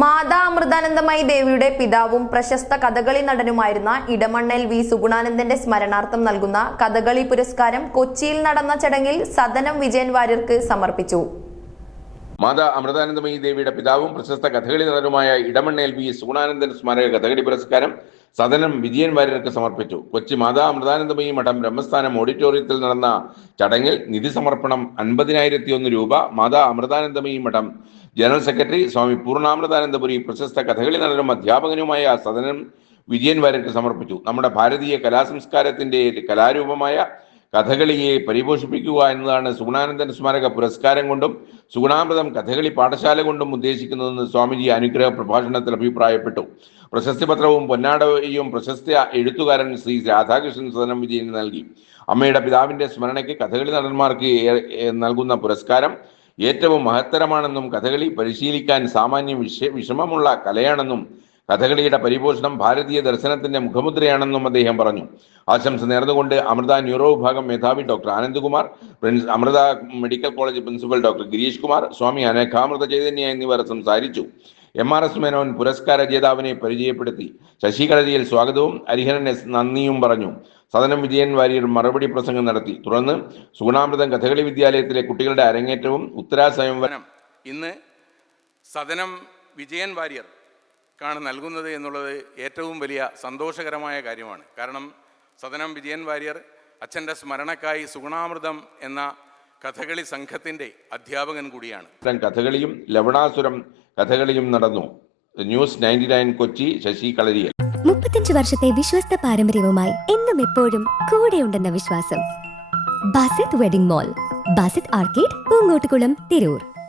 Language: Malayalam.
മാതാ അമൃതാനന്ദമയി ദേവിയുടെ പിതാവും പ്രശസ്ത കഥകളി നടനുമായിരുന്ന ഇടമണ്ണേൽ വി സുഗുണാനന്ദന്റെ സ്മരണാർത്ഥം നൽകുന്ന കഥകളി പുരസ്കാരം കൊച്ചിയിൽ നടന്ന ചടങ്ങിൽ സദനം വിജയൻ വാര്യർക്ക് സമർപ്പിച്ചു. മാതാ അമൃതാനന്ദമയി ദേവിയുടെ പിതാവും പ്രശസ്ത കഥകളി നടനുമായ ഇടമണ്ണേൽ വി സുഗുണാനന്ദൻ സ്മാരക കഥകളി പുരസ്കാരം സദനം വിജയൻ വാര്യർക്ക് സമർപ്പിച്ചു. കൊച്ചി മാതാ അമൃതാനന്ദമയി മഠം ബ്രഹ്മസ്ഥാനം ഓഡിറ്റോറിയത്തിൽ നടന്ന ചടങ്ങിൽ നിധി സമർപ്പണം 50,001 രൂപ മാതാ അമൃതാനന്ദമയി മഠം ജനറൽ സെക്രട്ടറി സ്വാമി പൂർണ്ണാമൃതാനന്ദപുരി പ്രശസ്ത കഥകളി നടനും അധ്യാപകനുമായ സദനം വിജയൻ വാര്യർക്ക് സമർപ്പിച്ചു. നമ്മുടെ ഭാരതീയ കലാസംസ്കാരത്തിന്റെ കലാരൂപമായ കഥകളിയെ പരിപോഷിപ്പിക്കുക എന്നതാണ് സുഗുണാനന്ദൻ സ്മാരക പുരസ്കാരം കൊണ്ടും സുഗുണാമൃതം കഥകളി പാഠശാല കൊണ്ടും ഉദ്ദേശിക്കുന്നതെന്ന് സ്വാമിജി അനുഗ്രഹ പ്രഭാഷണത്തിൽ അഭിപ്രായപ്പെട്ടു. പ്രശസ്തി പത്രവും പൊന്നാടയും പ്രശസ്ത എഴുത്തുകാരൻ ശ്രീ രാധാകൃഷ്ണൻ സദനം വിജയന് നൽകി. അമ്മയുടെ പിതാവിന്റെ സ്മരണയ്ക്ക് കഥകളി നടന്മാർക്ക് നൽകുന്ന പുരസ്കാരം ഏറ്റവും മഹത്തരമാണെന്നും കഥകളി പരിശീലിക്കാൻ സാമാന്യം വിഷമമുള്ള കലയാണെന്നും കഥകളിയുടെ പരിപോഷണം ഭാരതീയ ദർശനത്തിന്റെ മുഖമുദ്രയാണെന്നും അദ്ദേഹം പറഞ്ഞു. ആശംസ നേർന്നുകൊണ്ട് അമൃത ന്യൂറോ വിഭാഗം മേധാവി doctor Anandkumar, Amrita medical college principal doctor Girish Kumar, Swami Anaghamrita Chaitanya എന്നിവർ സംസാരിച്ചു. MRS മേനോൻ പുരസ്കാര ജേതാവിനെ പരിചയപ്പെടുത്തി. ശശി കളരിയിൽ സ്വാഗതവും ഹരിഹരൻ S നന്ദിയും പറഞ്ഞു. സദനം വിജയൻ വാര്യർ മറുപടി പ്രസംഗം നടത്തി. തുടർന്ന് സുഗുണാമൃതം കഥകളി വിദ്യാലയത്തിലെ കുട്ടികളുടെ അരങ്ങേറ്റവും ഉത്തരാ സ്വയംവരം ഇന്ന് സദനം വിജയൻ വാര്യർ ാണ് നൽകുന്നത് എന്നുള്ളത് ഏറ്റവും വലിയ സന്തോഷകരമായ കാര്യമാണ്. കാരണം സദനം വിജയൻ വാര്യർ അച്ഛൻ്റെ സ്മരണക്കായി സുഗുണാമൃതം എന്ന കഥകളി സംഘത്തിൻ്റെ അധ്യാപകൻ കൂടിയാണ്. കഥകളിയും ലവണാസുരം കഥകളിയും നടന്നു. ന്യൂസ് 99 കൊച്ചി. ശശി കളരിയൽ. 35 വർഷത്തെ വിശ്വസ്ത പാരമ്പര്യവുമായി എന്നും എപ്പോഴും കൂടെയുണ്ടെന്ന വിശ്വാസം. Basith wedding mall, Basith arcade, Poongottukulam, Tirur.